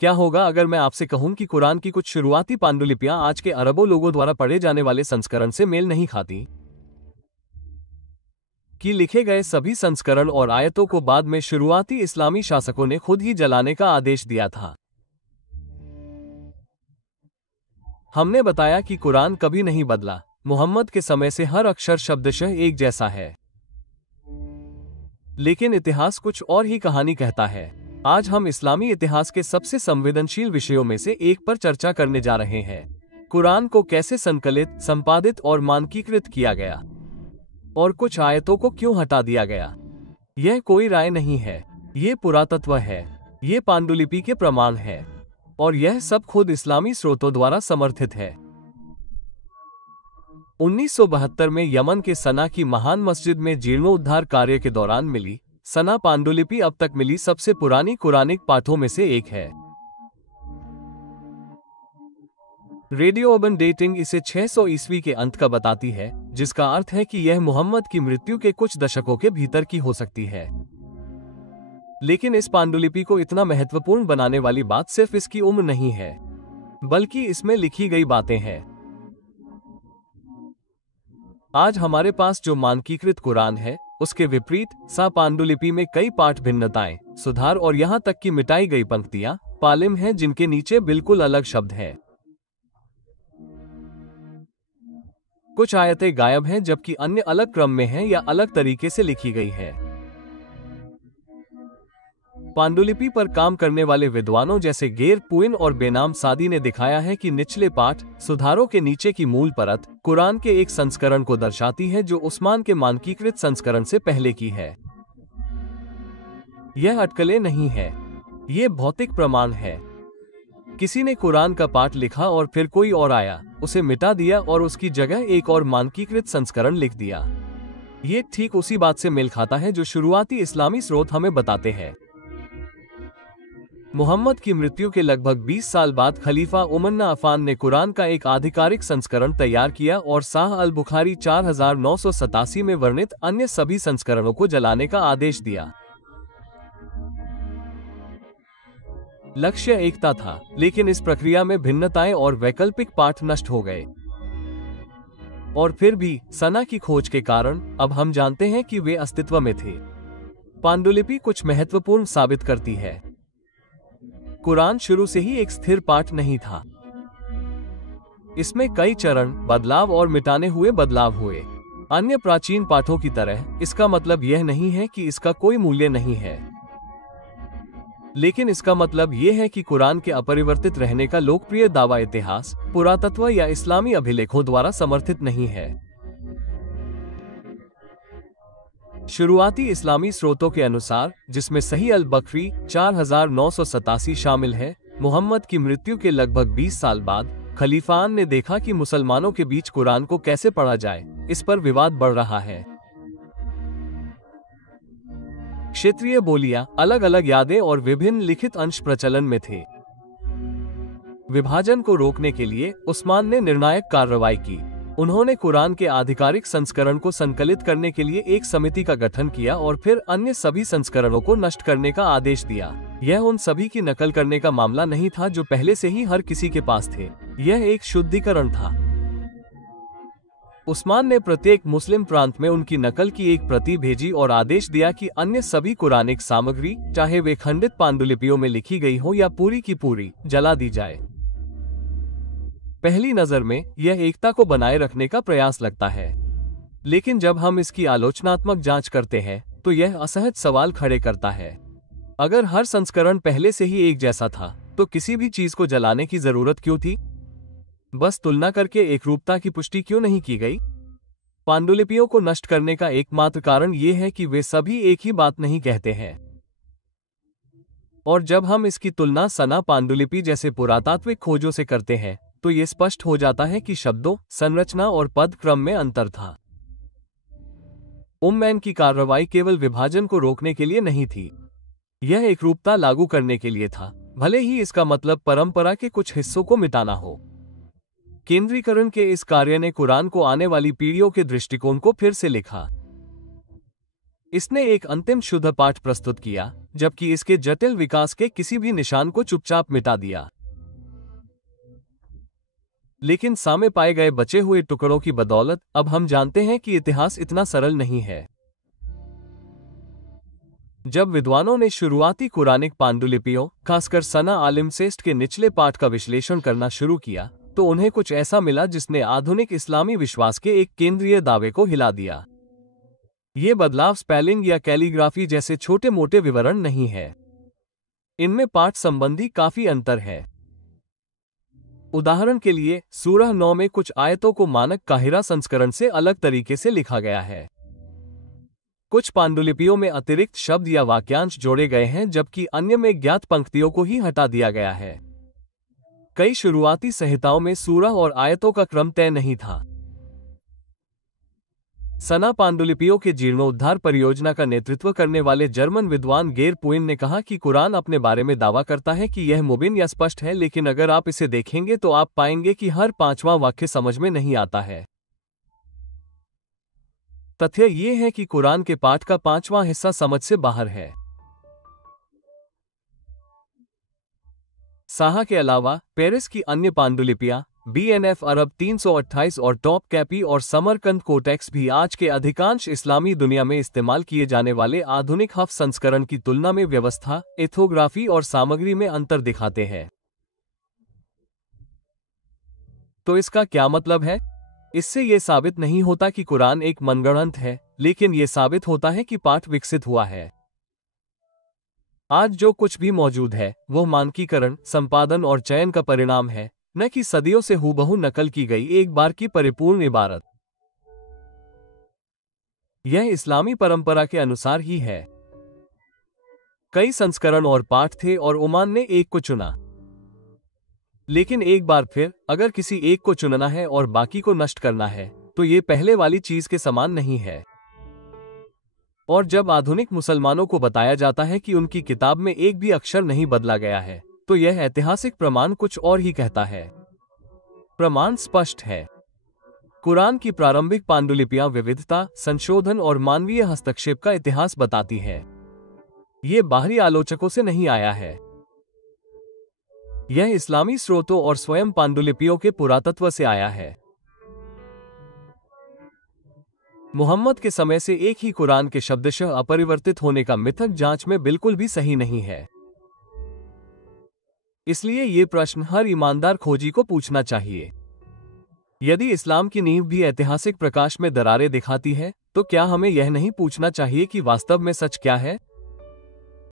क्या होगा अगर मैं आपसे कहूं कि कुरान की कुछ शुरुआती पांडुलिपियां आज के अरबों लोगों द्वारा पढ़े जाने वाले संस्करण से मेल नहीं खाती? कि लिखे गए सभी संस्करण और आयतों को बाद में शुरुआती इस्लामी शासकों ने खुद ही जलाने का आदेश दिया था। हमने बताया कि कुरान कभी नहीं बदला, मोहम्मद के समय से हर अक्षर शब्दशः एक जैसा है। लेकिन इतिहास कुछ और ही कहानी कहता है। आज हम इस्लामी इतिहास के सबसे संवेदनशील विषयों में से एक पर चर्चा करने जा रहे हैं। कुरान को कैसे संकलित, संपादित और मानकीकृत किया गया और कुछ आयतों को क्यों हटा दिया गया। यह कोई राय नहीं है, ये पुरातत्व है, ये पांडुलिपि के प्रमाण है और यह सब खुद इस्लामी स्रोतों द्वारा समर्थित है। 1972 में यमन के सना की महान मस्जिद में जीर्णोद्धार कार्य के दौरान मिली सना पांडुलिपि अब तक मिली सबसे पुरानी कुरानिक पाठों में से एक है। रेडियो अर्बन डेटिंग इसे 600 ईस्वी के अंत का बताती है, जिसका अर्थ है कि यह मुहम्मद की मृत्यु के कुछ दशकों के भीतर की हो सकती है। लेकिन इस पांडुलिपि को इतना महत्वपूर्ण बनाने वाली बात सिर्फ इसकी उम्र नहीं है, बल्कि इसमें लिखी गई बातें हैं। आज हमारे पास जो मानकीकृत कुरान है, उसके विपरीत सा पांडुलिपि में कई पाठ भिन्नताएं, सुधार और यहां तक कि मिटाई गई पंक्तियां, पालिम हैं जिनके नीचे बिल्कुल अलग शब्द हैं। कुछ आयतें गायब हैं जबकि अन्य अलग क्रम में हैं या अलग तरीके से लिखी गई है। पांडुलिपि पर काम करने वाले विद्वानों जैसे गेर पुइन और बेनाम सादी ने दिखाया है कि निचले पाठ, सुधारों के नीचे की मूल परत, कुरान के एक संस्करण को दर्शाती है जो उस्मान के मानकीकृत संस्करण से पहले की है। यह अटकलें नहीं है, ये भौतिक प्रमाण है। किसी ने कुरान का पाठ लिखा और फिर कोई और आया, उसे मिटा दिया और उसकी जगह एक और मानकीकृत संस्करण लिख दिया। ये ठीक उसी बात से मेल खाता है जो शुरुआती इस्लामी स्रोत हमें बताते हैं। मुहम्मद की मृत्यु के लगभग 20 साल बाद खलीफा उमर अफान ने कुरान का एक आधिकारिक संस्करण तैयार किया और साह अल बुखारी 4987 में वर्णित अन्य सभी संस्करणों को जलाने का आदेश दिया। लक्ष्य एकता था, लेकिन इस प्रक्रिया में भिन्नताएं और वैकल्पिक पाठ नष्ट हो गए। और फिर भी सना की खोज के कारण अब हम जानते हैं कि वे अस्तित्व में थे। पांडुलिपि कुछ महत्वपूर्ण साबित करती है। कुरान शुरू से ही एक स्थिर पाठ नहीं था। इसमें कई चरण, बदलाव और मिटाने हुए बदलाव हुए। अन्य प्राचीन पाठों की तरह इसका मतलब यह नहीं है कि इसका कोई मूल्य नहीं है, लेकिन इसका मतलब यह है कि कुरान के अपरिवर्तित रहने का लोकप्रिय दावा इतिहास, पुरातत्व या इस्लामी अभिलेखों द्वारा समर्थित नहीं है। शुरुआती इस्लामी स्रोतों के अनुसार, जिसमें सही अल बकरी 4987 शामिल है, मुहम्मद की मृत्यु के लगभग 20 साल बाद खलीफान ने देखा कि मुसलमानों के बीच कुरान को कैसे पढ़ा जाए, इस पर विवाद बढ़ रहा है। क्षेत्रीय बोलियां, अलग अलग यादें और विभिन्न लिखित अंश प्रचलन में थे। विभाजन को रोकने के लिए उस्मान ने निर्णायक कार्रवाई की। उन्होंने कुरान के आधिकारिक संस्करण को संकलित करने के लिए एक समिति का गठन किया और फिर अन्य सभी संस्करणों को नष्ट करने का आदेश दिया। यह उन सभी की नकल करने का मामला नहीं था जो पहले से ही हर किसी के पास थे। यह एक शुद्धिकरण था। उस्मान ने प्रत्येक मुस्लिम प्रांत में उनकी नकल की एक प्रति भेजी और आदेश दिया कि अन्य सभी कुरानिक सामग्री, चाहे वे खंडित पांडुलिपियों में लिखी गई हो या पूरी की पूरी, जला दी जाए। पहली नजर में यह एकता को बनाए रखने का प्रयास लगता है, लेकिन जब हम इसकी आलोचनात्मक जांच करते हैं तो यह असहज सवाल खड़े करता है। अगर हर संस्करण पहले से ही एक जैसा था तो किसी भी चीज को जलाने की जरूरत क्यों थी? बस तुलना करके एकरूपता की पुष्टि क्यों नहीं की गई? पांडुलिपियों को नष्ट करने का एकमात्र कारण यह है कि वे सभी एक ही बात नहीं कहते हैं। और जब हम इसकी तुलना सना पांडुलिपि जैसे पुरातात्विक खोजों से करते हैं तो ये स्पष्ट हो जाता है कि शब्दों, संरचना और पद क्रम में अंतर था। उम्मैन की कार्रवाई केवल विभाजन को रोकने के लिए नहीं थी, यह एकरूपता लागू करने के लिए था, भले ही इसका मतलब परंपरा के कुछ हिस्सों को मिटाना हो। केंद्रीकरण के इस कार्य ने कुरान को आने वाली पीढ़ियों के दृष्टिकोण को फिर से लिखा। इसने एक अंतिम शुद्ध पाठ प्रस्तुत किया, जबकि इसके जटिल विकास के किसी भी निशान को चुपचाप मिटा दिया। लेकिन सामने पाए गए बचे हुए टुकड़ों की बदौलत अब हम जानते हैं कि इतिहास इतना सरल नहीं है। जब विद्वानों ने शुरुआती कुरानिक पांडुलिपियों, खासकर सना आलिमसेस्ट के निचले पाठ का विश्लेषण करना शुरू किया, तो उन्हें कुछ ऐसा मिला जिसने आधुनिक इस्लामी विश्वास के एक केंद्रीय दावे को हिला दिया। ये बदलाव स्पेलिंग या कैलीग्राफी जैसे छोटे मोटे विवरण नहीं है। इनमें पाठ संबंधी काफी अंतर है। उदाहरण के लिए, सूरह 9 में कुछ आयतों को मानक काहिरा संस्करण से अलग तरीके से लिखा गया है। कुछ पांडुलिपियों में अतिरिक्त शब्द या वाक्यांश जोड़े गए हैं, जबकि अन्य में ज्ञात पंक्तियों को ही हटा दिया गया है। कई शुरुआती संहिताओं में सूरह और आयतों का क्रम तय नहीं था। सना पांडुलिपियों के जीर्णोद्धार परियोजना का नेतृत्व करने वाले जर्मन विद्वान गेर पुइन ने कहा कि कुरान अपने बारे में दावा करता है कि यह मुबिन या स्पष्ट है, लेकिन अगर आप इसे देखेंगे तो आप पाएंगे कि हर पांचवां वाक्य समझ में नहीं आता है। तथ्य ये है कि कुरान के पाठ का पांचवां हिस्सा समझ से बाहर है। साहा के अलावा पेरिस की अन्य पांडुलिपियां, BNF अरब 328 और टॉप कैपी और समरकंद कोटेक्स भी आज के अधिकांश इस्लामी दुनिया में इस्तेमाल किए जाने वाले आधुनिक हफ्स संस्करण की तुलना में व्यवस्था, एथोग्राफी और सामग्री में अंतर दिखाते हैं। तो इसका क्या मतलब है? इससे यह साबित नहीं होता कि कुरान एक मनगढ़ंत है, लेकिन यह साबित होता है कि पाठ विकसित हुआ है। आज जो कुछ भी मौजूद है वह मानकीकरण, संपादन और चयन का परिणाम है, न कि सदियों से हूबहू नकल की गई एक बार की परिपूर्ण इबारत। यह इस्लामी परंपरा के अनुसार ही है। कई संस्करण और पाठ थे और ओमान ने एक को चुना। लेकिन एक बार फिर, अगर किसी एक को चुनना है और बाकी को नष्ट करना है, तो ये पहले वाली चीज के समान नहीं है। और जब आधुनिक मुसलमानों को बताया जाता है कि उनकी किताब में एक भी अक्षर नहीं बदला गया है, तो यह ऐतिहासिक प्रमाण कुछ और ही कहता है। प्रमाण स्पष्ट है। कुरान की प्रारंभिक पांडुलिपियां विविधता, संशोधन और मानवीय हस्तक्षेप का इतिहास बताती है। ये बाहरी आलोचकों से नहीं आया है। यह इस्लामी स्रोतों और स्वयं पांडुलिपियों के पुरातत्व से आया है। मुहम्मद के समय से एक ही कुरान के शब्दशः अपरिवर्तित होने का मिथक जांच में बिल्कुल भी सही नहीं है। इसलिए ये प्रश्न हर ईमानदार खोजी को पूछना चाहिए। यदि इस्लाम की नींव भी ऐतिहासिक प्रकाश में दरारें दिखाती है, तो क्या हमें यह नहीं पूछना चाहिए कि वास्तव में सच क्या है?